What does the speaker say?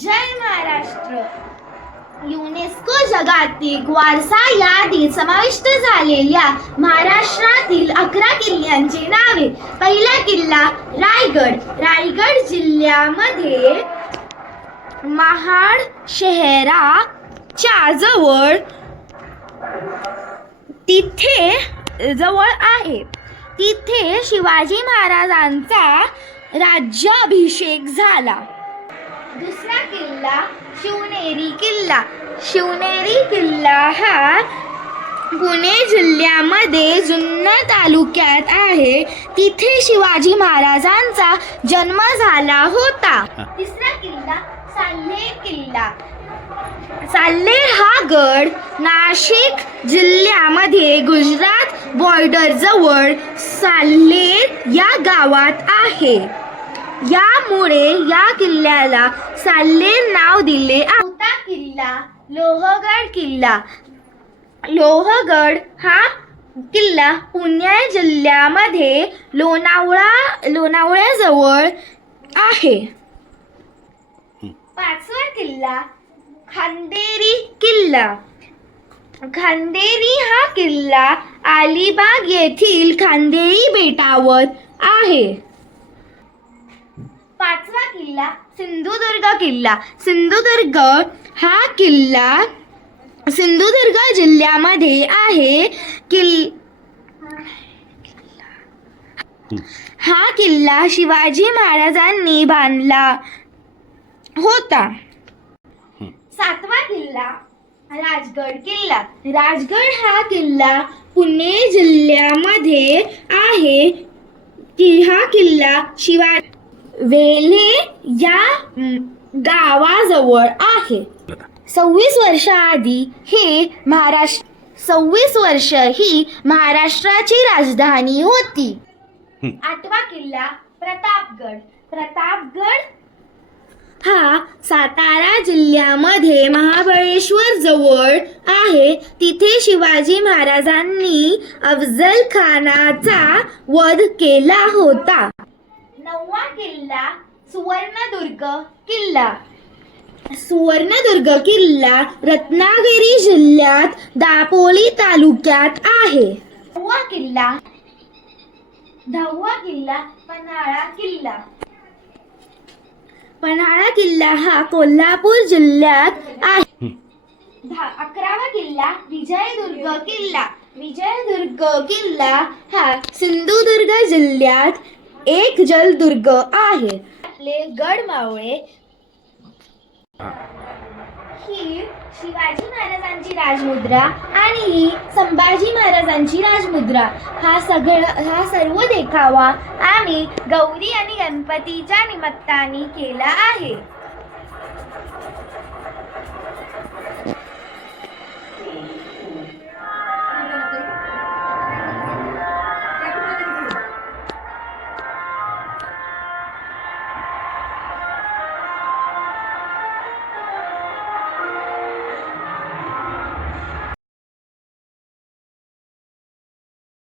जय Maharashtra. UNESCO जगातील वारसा यादीत समाविष्ट झालेल्या महाराष्ट्रातील अकरा किल्ल्यांची नावे. पहिला किल्ला रायगड. रायगड जिल्ह्यामध्ये महाड शहराच्या जवळ तिथे जवळ आहे. तिथे शिवाजी महाराजांचा राज्याभिषेक झाला. दुसरा किल्ला शिवनेरी किल्ला. शिवनेरी किल्ला हा पुणे जिल्ह्यामध्ये जुन्नर तालुक्यात आहे. तिथे शिवाजी महाराजांचा जन्म झाला होता. तिसरा किल्ला साल्हेर किल्ला. साल्हेर हा गड नाशिक जिल्ह्यामध्ये गुजरात बॉर्डर जवळ साल्हेर या गावात आहे. यामुळे या किल्ल्याला साल्हेर नाव दिले आता किल्ला लोहगड किल्ला. लोहगड हा किल्ला पुणे जिल्ह्यामध्ये लोणावळा लोणावळ्याजवळ आहे. पाचवा किल्ला खांदेरी किल्ला. खांदेरी हा किल्ला अलिबाग येथील खांदेरी बेटावर आहे. पाचवा किल्ला सिंधुदुर्ग किल्ला. सिंधुदुर्ग हा किल्ला सिंधुदुर्ग जिल्ह्यामध्ये आहे. किल हा किल्ला शिवाजी महाराजांनी बांधला होता. सातवा किल्ला राजगड किल्ला. राजगड हा किल्ला पुणे जिल्ह्यामध्ये आहे. की हा किल्ला शिवा वेले या गावाजवळ आहे. सव्वीस वर्षाआधी हे महाराष्ट्र सव्वीस वर्ष ही महाराष्ट्राची राजधानी होती. आठवा किल्ला प्रतापगड. प्रतापगड हा सातारा जिल्ह्यामध्ये महाबळेश्वर जवळ आहे. तिथे शिवाजी महाराजांनी अफजल खानाचा वध केला होता. नववा किल्ला सुवर्णदुर्ग किल्ला. सुवर्णदुर्ग किल्ला रत्नागिरी जिल्ह्यात दापोली तालुक्यात आहे. दहावा किल्ला दहावा किल्ला पन्हाळा किल्ला. पन्हाळा किल्ला हा कोल्हापूर जिल्ह्यात आहे. अकरावा किल्ला विजयदुर्ग किल्ला. विजयदुर्ग किल्ला हा सिंधुदुर्ग जिल्ह्यात एक जलदुर्ग आहे. आपले गडमावळे ही शिवाजी महाराजांची राजमुद्रा आणि ही संभाजी महाराजांची राजमुद्रा. हा सगळा हा सर्व देखावा आम्ही गौरी आणि गणपतीच्या निमित्ताने केला आहे.